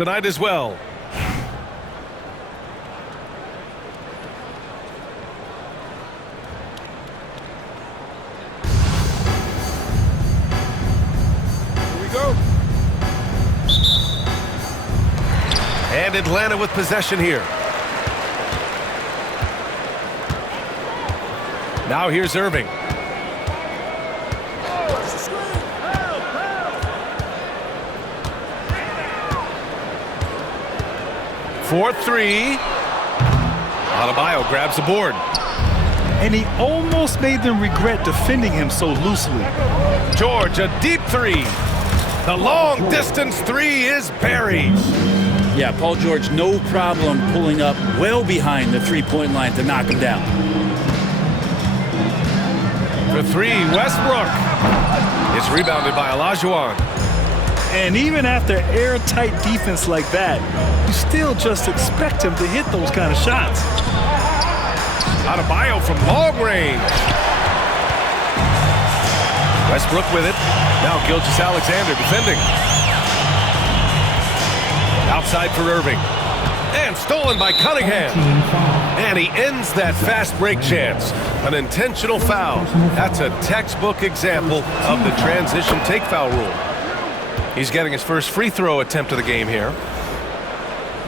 tonight as well. Here we go. And Atlanta with possession here. Now here's Irving. 4-3. Adebayo grabs the board. And he almost made them regret defending him so loosely. George, a deep three. The long distance three is buried. Yeah, Paul George, no problem pulling up well behind the three-point line to knock him down. For three, Westbrook. It's rebounded by Olajuwon. And even after airtight defense like that, you still just expect him to hit those kind of shots. Adebayo from long range. Westbrook with it. Now Gilgeous-Alexander defending. Outside for Irving. And stolen by Cunningham. And he ends that fast break chance. An intentional foul. That's a textbook example of the transition take foul rule. He's getting his first free throw attempt of the game here.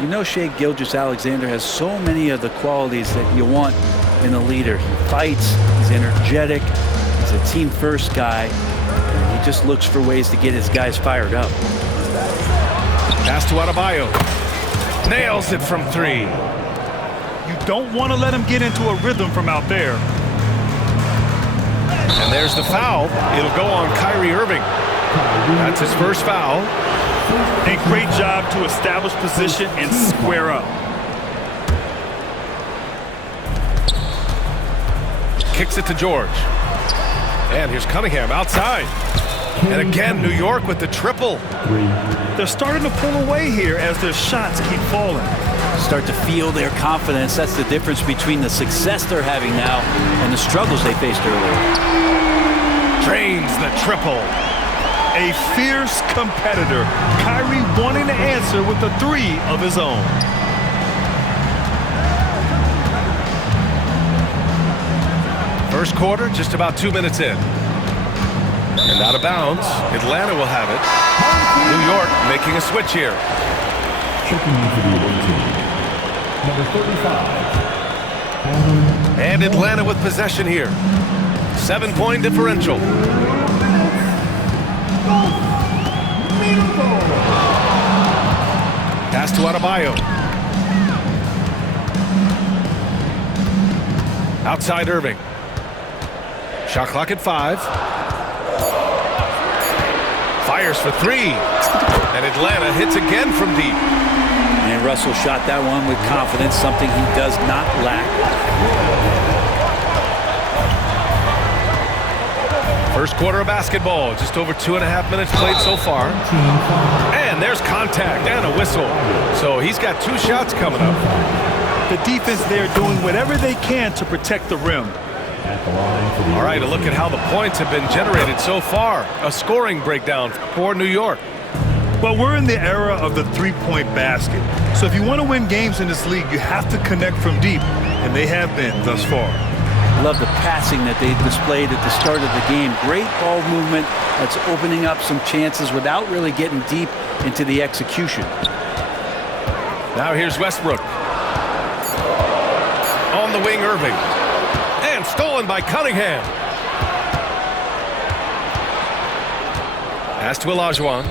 You know, Shai Gilgeous-Alexander has so many of the qualities that you want in a leader. He fights, he's energetic, he's a team-first guy, and he just looks for ways to get his guys fired up. Pass to Adebayo. Nails it from three. You don't want to let him get into a rhythm from out there. And there's the foul. It'll go on Kyrie Irving. That's his first foul. A great job to establish position and square up. Kicks it to George. And here's Cunningham outside. And again, New York with the triple. They're starting to pull away here as their shots keep falling. Start to feel their confidence. That's the difference between the success they're having now and the struggles they faced earlier. Drains the triple. A fierce competitor. Kyrie wanting to answer with a three of his own. First quarter, just about 2 minutes in. And out of bounds, Atlanta will have it. New York making a switch here. Checking in for the away team, number 35. And Atlanta with possession here. 7-point differential. Pass to Adebayo. Outside Irving. Shot clock at 5. Fires for three. And Atlanta hits again from deep. And Russell shot that one with confidence, something he does not lack. First quarter of basketball, just over 2.5 minutes played so far. And there's contact and a whistle. So he's got 2 shots coming up. The defense there doing whatever they can to protect the rim. All right, a look at how the points have been generated so far. A scoring breakdown for New York. Well, we're in the era of the three-point basket. So if you want to win games in this league, you have to connect from deep. And they have been thus far. Love the passing that they displayed at the start of the game. Great ball movement that's opening up some chances without really getting deep into the execution. Now here's Westbrook. On the wing, Irving. And stolen by Cunningham. Pass to Olajuwon.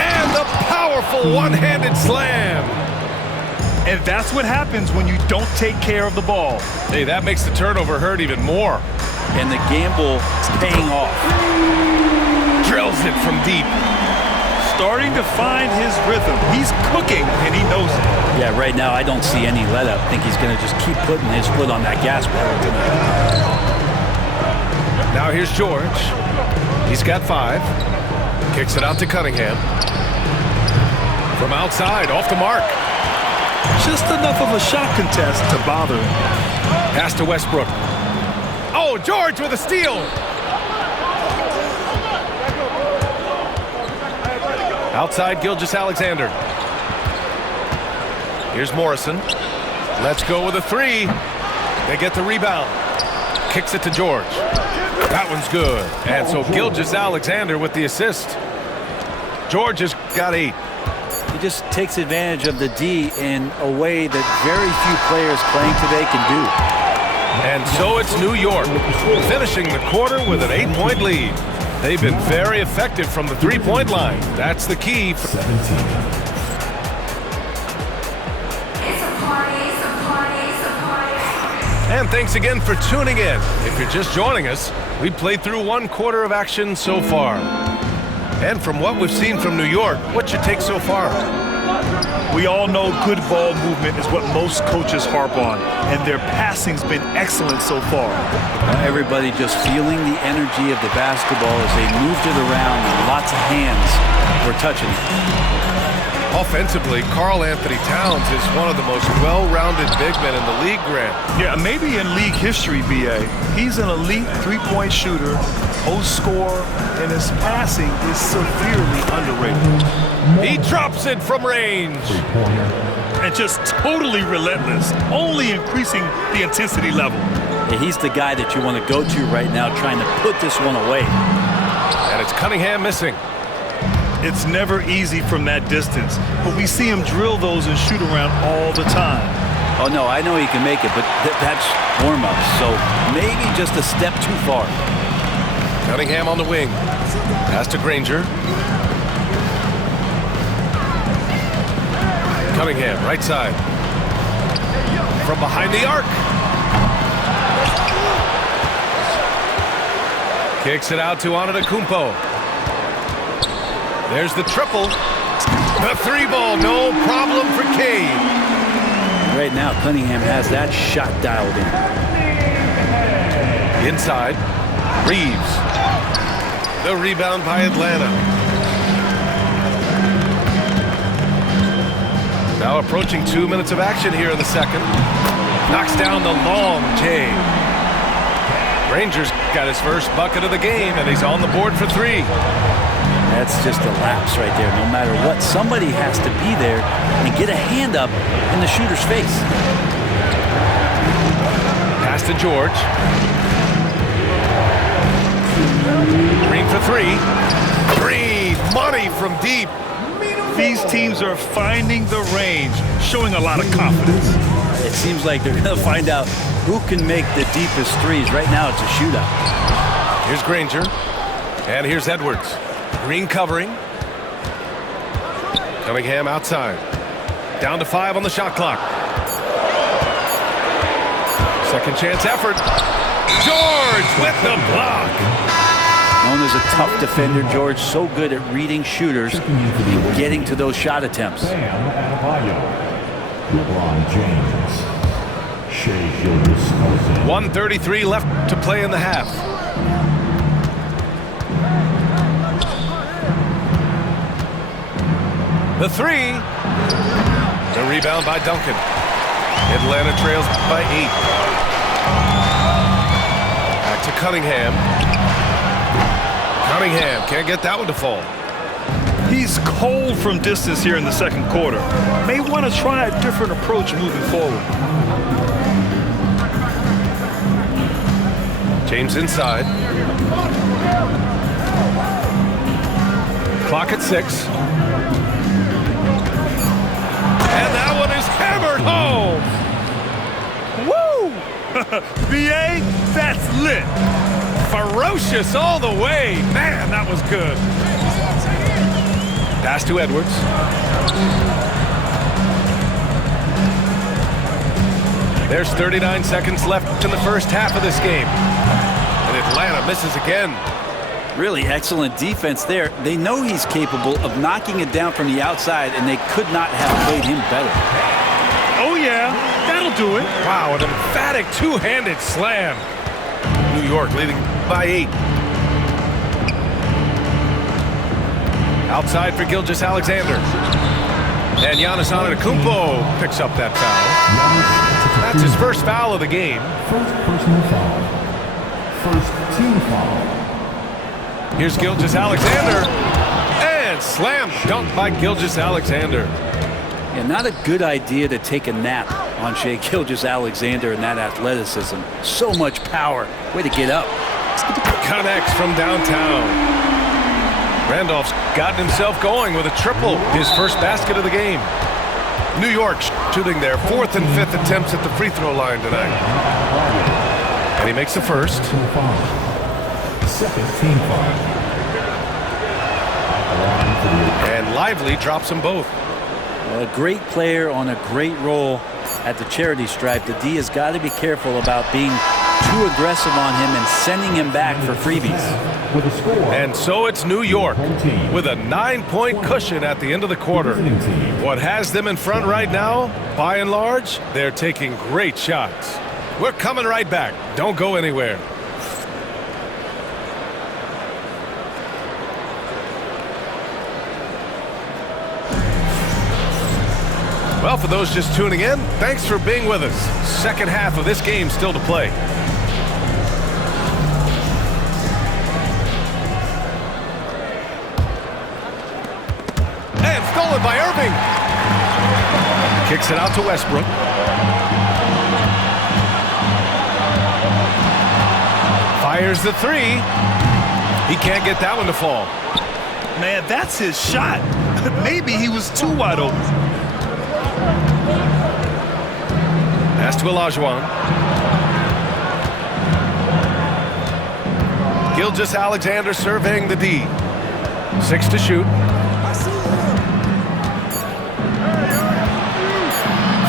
And the powerful one-handed slam. And that's what happens when you don't take care of the ball. Hey, that makes the turnover hurt even more. And the gamble is paying off. Drills it from deep. Starting to find his rhythm. He's cooking, and he knows it. Yeah, right now I don't see any let up. I think he's going to just keep putting his foot on that gas pedal tonight. Now here's George. He's got 5. Kicks it out to Cunningham. From outside, off the mark. Just enough of a shot contest to bother him. Pass to Westbrook. Oh, George with a steal. Outside Gilgeous-Alexander. Here's Morrison. Let's go with a three. They get the rebound. Kicks it to George. That one's good. And so Gilgeous-Alexander with the assist. George has got 8. He just takes advantage of the D in a way that very few players playing today can do. And so it's New York, finishing the quarter with an 8-point lead. They've been very effective from the three-point line. That's the key. 17. And thanks again for tuning in. If you're just joining us, we've played through 1 quarter of action so far. And from what we've seen from New York, what's your take so far? We all know good ball movement is what most coaches harp on, and their passing's been excellent so far. Everybody just feeling the energy of the basketball as they moved it around, and lots of hands were touching it. Offensively, Karl Anthony Towns is one of the most well-rounded big men in the league, Grant. Yeah, maybe in league history, B.A. He's an elite three-point shooter, post scorer, and his passing is severely underrated. He drops it from range. And just totally relentless, only increasing the intensity level. Yeah, he's the guy that you want to go to right now trying to put this one away. And it's Cunningham missing. It's never easy from that distance, but we see him drill those and shoot around all the time. Oh, no, I know he can make it, but that's warm-up, so maybe just a step too far. Cunningham on the wing. Pass to Granger. Cunningham, right side. From behind the arc. Kicks it out to Antetokounmpo. There's the triple. The 3-ball, no problem for Cade. Right now, Cunningham has that shot dialed in. Inside, Reeves. The rebound by Atlanta. Now approaching 2 minutes of action here in the second. Knocks down the long J. Rangers got his first bucket of the game, and he's on the board for 3. That's just a lapse right there. No matter what, somebody has to be there and get a hand up in the shooter's face. Pass to George. Green for 3. Green, money from deep. These teams are finding the range, showing a lot of confidence. It seems like they're going to find out who can make the deepest threes. Right now, it's a shootout. Here's Granger. And here's Edwards. Green covering. Cunningham outside. Down to 5 on the shot clock. Second chance effort. George with the block. Known as a tough defender, George so good at reading shooters and getting to those shot attempts. Bam Adebayo. LeBron James. Shai Gilgeous-Alexander. 1:33 left to play in the half. The 3. The rebound by Duncan. Atlanta trails by 8. Back to Cunningham. Cunningham can't get that one to fall. He's cold from distance here in the second quarter. May want to try a different approach moving forward. James inside. Clock at 6. And that one is hammered home. Woo! B.A., that's lit. Ferocious all the way. Man, that was good. Pass to Edwards. There's 39 seconds left in the first half of this game. And Atlanta misses again. Really excellent defense there. They know he's capable of knocking it down from the outside, and they could not have played him better. Oh, yeah, that'll do it. Wow, an emphatic two-handed slam. New York leading by 8. Outside for Gilgeous-Alexander. And Giannis Antetokounmpo picks up that foul. That's his first foul of the game. First personal foul. First team foul. Here's Gilgeous-Alexander. And Slam dunk by Gilgeous-Alexander. Yeah, not a good idea to take a nap on Shai Gilgeous-Alexander and that athleticism. So much power. Way to get up. Connects from downtown. Randolph's gotten himself going with a triple, his first basket of the game. New York shooting their 4th and 5th attempts at the free throw line tonight. And he makes the first. Second team foul. And Lively drops them both. Well, a great player on a great role at the charity stripe. The D has got to be careful about being too aggressive on him and sending him back for freebies. With a score. And so it's New York with a 9-point cushion at the end of the quarter. What has them in front right now, by and large, they're taking great shots. We're coming right back. Don't go anywhere. Well, for those just tuning in, thanks for being with us. Second half of this game still to play. And stolen by Irving. Kicks it out to Westbrook. Fires the three. He can't get that one to fall. Man, that's his shot. Maybe he was too wide open. Pass to Olajuwon. Gilgeous-Alexander surveying the D. 6 to shoot.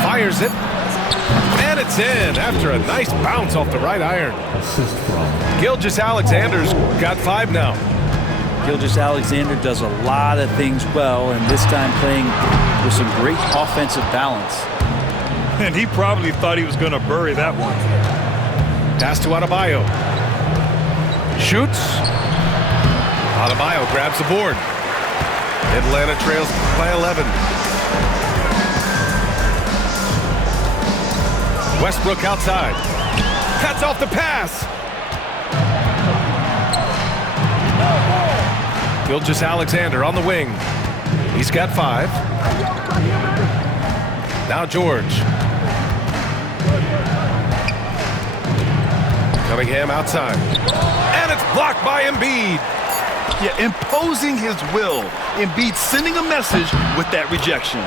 Fires it. And it's in after a nice bounce off the right iron. Assist from Gilgeous-Alexander's got 5 now. Gilgeous-Alexander does a lot of things well, and this time playing with some great offensive balance. And he probably thought he was going to bury that one. Pass to Adebayo. Shoots. Adebayo grabs the board. Atlanta trails by 11. Westbrook outside. Cuts off the pass. Gilgeous-Alexander on the wing. He's got 5. Now George. Cunningham outside. And it's blocked by Embiid. Yeah, imposing his will. Embiid sending a message with that rejection.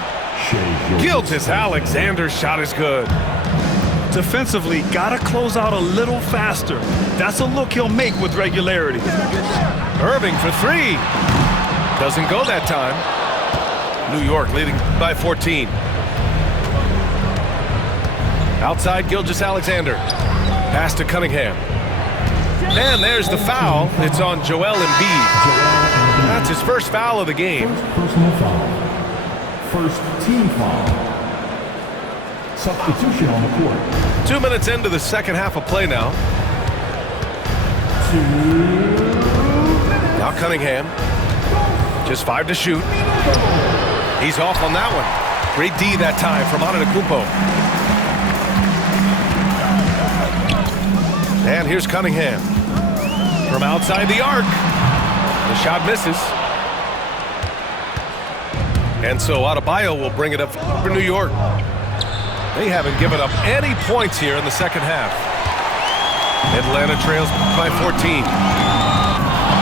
Gilgeous-Alexander's shot is good. Defensively, gotta close out a little faster. That's a look he'll make with regularity. Irving for 3. Doesn't go that time. New York leading by 14. Outside Gilgeous-Alexander. Pass to Cunningham. And there's the foul. It's on Joel Embiid. That's his first foul of the game. first personal foul. First team foul. Substitution on the court. 2 minutes into the second half of play now. Now Cunningham. Just 5 to shoot. He's off on that one. Great D that time from Antetokounmpo. And here's Cunningham. From outside the arc. The shot misses. And so Adebayo will bring it up for New York. They haven't given up any points here in the second half. Atlanta trails by 14.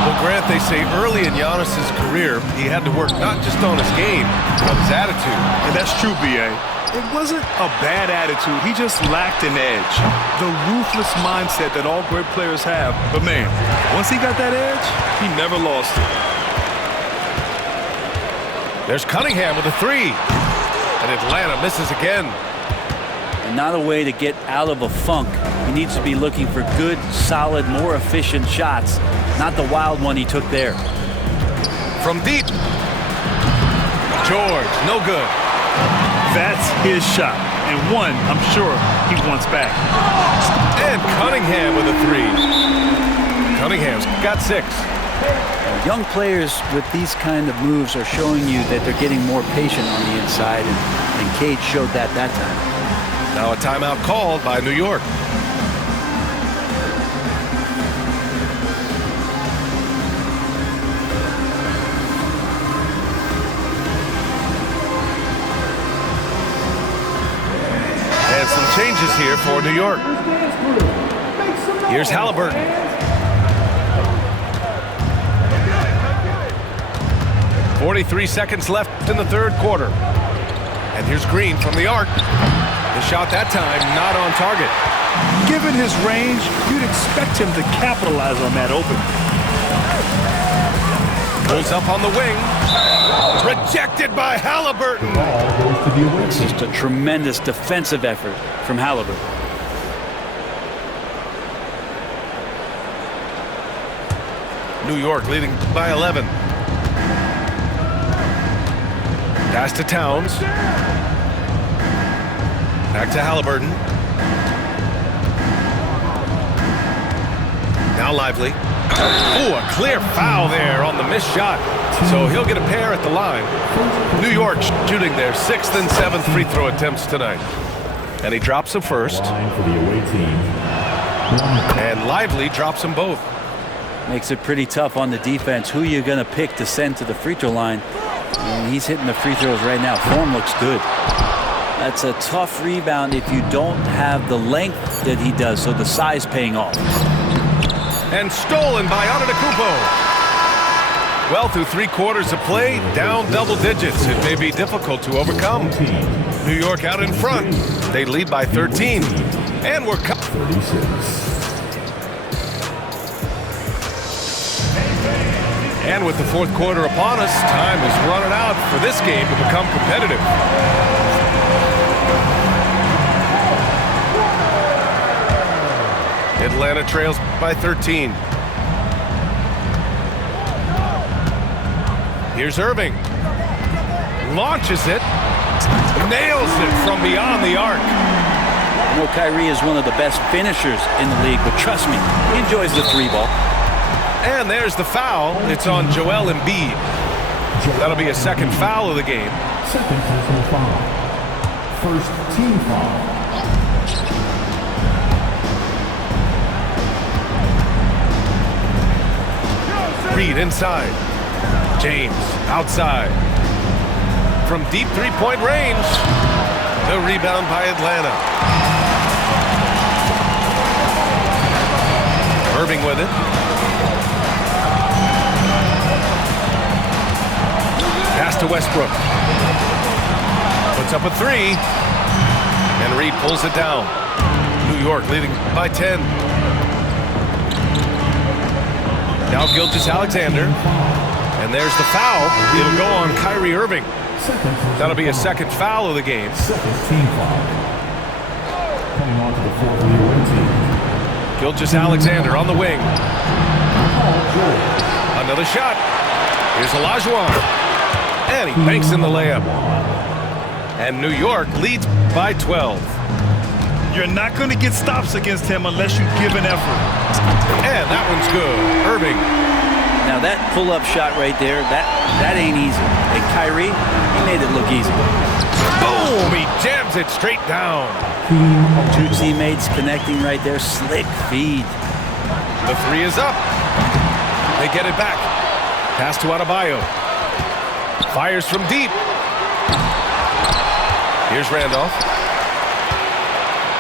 Well, Grant, they say early in Giannis's career, he had to work not just on his game, but his attitude. And that's true, B.A. It wasn't a bad attitude. He just lacked an edge. The ruthless mindset that all great players have. But, man, once he got that edge, he never lost it. There's Cunningham with a 3. And Atlanta misses again. And not a way to get out of a funk. He needs to be looking for good, solid, more efficient shots, not the wild one he took there. From deep. George, no good. That's his shot. And one, I'm sure, he wants back. And Cunningham with a 3. Cunningham's got 6. Young players with these kind of moves are showing you that they're getting more patient on the inside, and Cade showed that time. Now a timeout called by New York. changes here for New York. Here's Halliburton. .43 seconds left in the third quarter. And here's Green from the arc. The shot that time not on target. Given his range, you'd expect him to capitalize on that open. Pulls up on the wing. Rejected by Halliburton. It's just a tremendous defensive effort from Halliburton. New York leading by 11. Pass to Towns. Back to Halliburton. Now Lively. Oh, a clear foul there on the missed shot. So he'll get a pair at the line. New York shooting their 6th and 7th free throw attempts tonight. And he drops the first. And Lively drops them both. Makes it pretty tough on the defense. Who are you going to pick to send to the free throw line? And he's hitting the free throws right now. Form looks good. That's a tough rebound if you don't have the length that he does, so the size paying off. And stolen by Antetokounmpo. Well, through 3 quarters of play, down double digits. It may be difficult to overcome. New York out in front. They lead by 13. And we're 36. And with the fourth quarter upon us, time is running out for this game to become competitive. Atlanta trails by 13. Here's Irving. Launches it. Nails it from beyond the arc. You know, Kyrie is one of the best finishers in the league, but trust me, he enjoys the 3-ball. And there's the foul. It's on Joel Embiid. That'll be a second foul of the game. Second personal foul. First team foul. Reed inside. James outside. From deep three-point range. The rebound by Atlanta. Irving with it. Pass to Westbrook. Puts up a 3. And Reed pulls it down. New York leading by 10. Now Gilgeous-Alexander. And there's the foul. It'll go on Kyrie Irving. That'll be a second foul of the game. Second team foul. Coming on to the fourth lead team. Gilgeous-Alexander on the wing. Another shot. Here's Olajuwon. And he banks in the layup. And New York leads by 12. You're not going to get stops against him unless you give an effort. And that one's good. Irving. Now that pull-up shot right there, that ain't easy. Hey, Kyrie, he made it look easy. Boom! He jams it straight down. 2 teammates connecting right there. Slick feed. The 3 is up. They get it back. Pass to Adebayo. Fires from deep. Here's Randolph.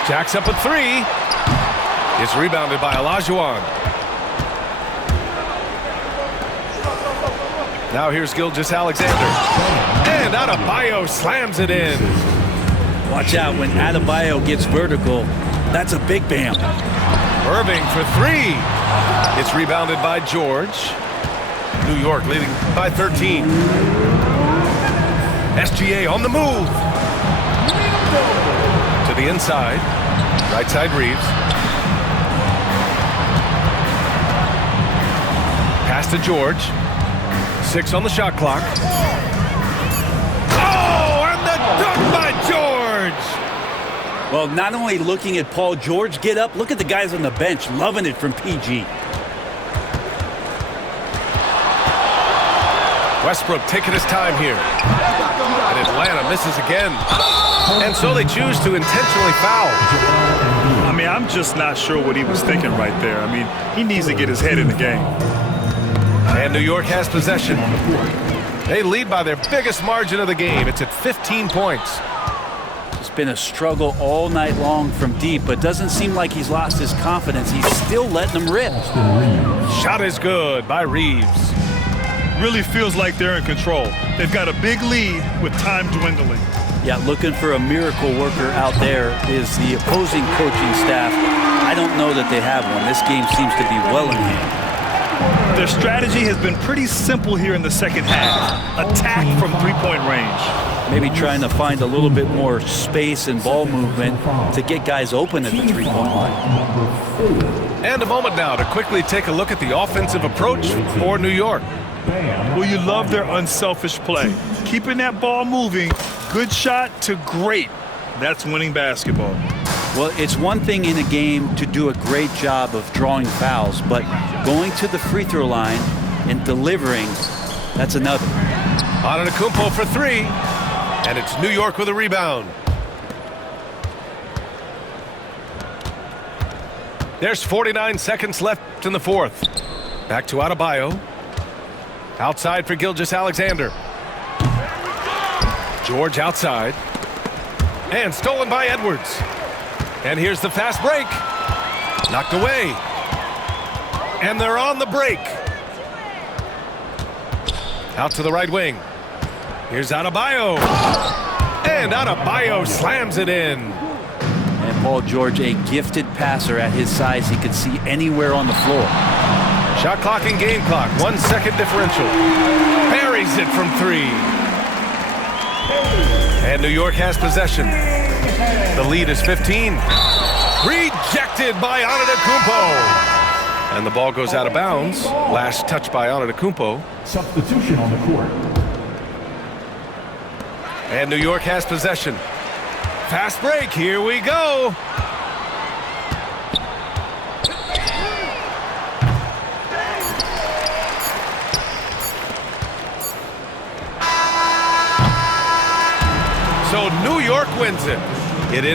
Jacks up a 3. It's rebounded by Olajuwon. Now here's Gilgeous-Alexander. And Adebayo slams it in. Watch out when Adebayo gets vertical. That's a big bam. Irving for 3. It's rebounded by George. New York leading by 13. SGA on the move. To the inside. Right side Reeves. Pass to George. 6 on the shot clock. Oh, and the dunk by George! Well, not only looking at Paul George get up, look at the guys on the bench loving it from PG. Westbrook taking his time here. And Atlanta misses again. And so they choose to intentionally foul. I mean, I'm just not sure what he was thinking right there. I mean, he needs to get his head in the game. And New York has possession. They lead by their biggest margin of the game. It's at 15 points. Just been a struggle all night long from deep, but doesn't seem like he's lost his confidence. He's still letting them rip. Shot is good by Reeves. Really feels like they're in control. They've got a big lead with time dwindling. Yeah, looking for a miracle worker out there is the opposing coaching staff. I don't know that they have one. This game seems to be well in hand. Their strategy has been pretty simple here in the second half. Attack from three-point range. Maybe trying to find a little bit more space and ball movement to get guys open at the three-point line. And a moment now to quickly take a look at the offensive approach for New York. Well, you love their unselfish play. Keeping that ball moving, good shot to great. That's winning basketball. Well, it's one thing in a game to do a great job of drawing fouls, but going to the free throw line and delivering, that's another. Antetokounmpo for three, and it's New York with a rebound. There's 49 seconds left in the fourth. Back to Adebayo. Outside for Gilgeous-Alexander. George outside. And stolen by Edwards. And here's the fast break. Knocked away. And they're on the break. Out to the right wing. Here's Adebayo. And Adebayo slams it in. And Paul George, a gifted passer at his size. He could see anywhere on the floor. Shot clock and game clock, 1 second differential. Buries it from three. And New York has possession. The lead is 15. Rejected by Antetokounmpo. And the ball goes out of bounds. Last touch by Antetokounmpo. Substitution on the court. And New York has possession. Fast break, here we go. So New York wins it. It is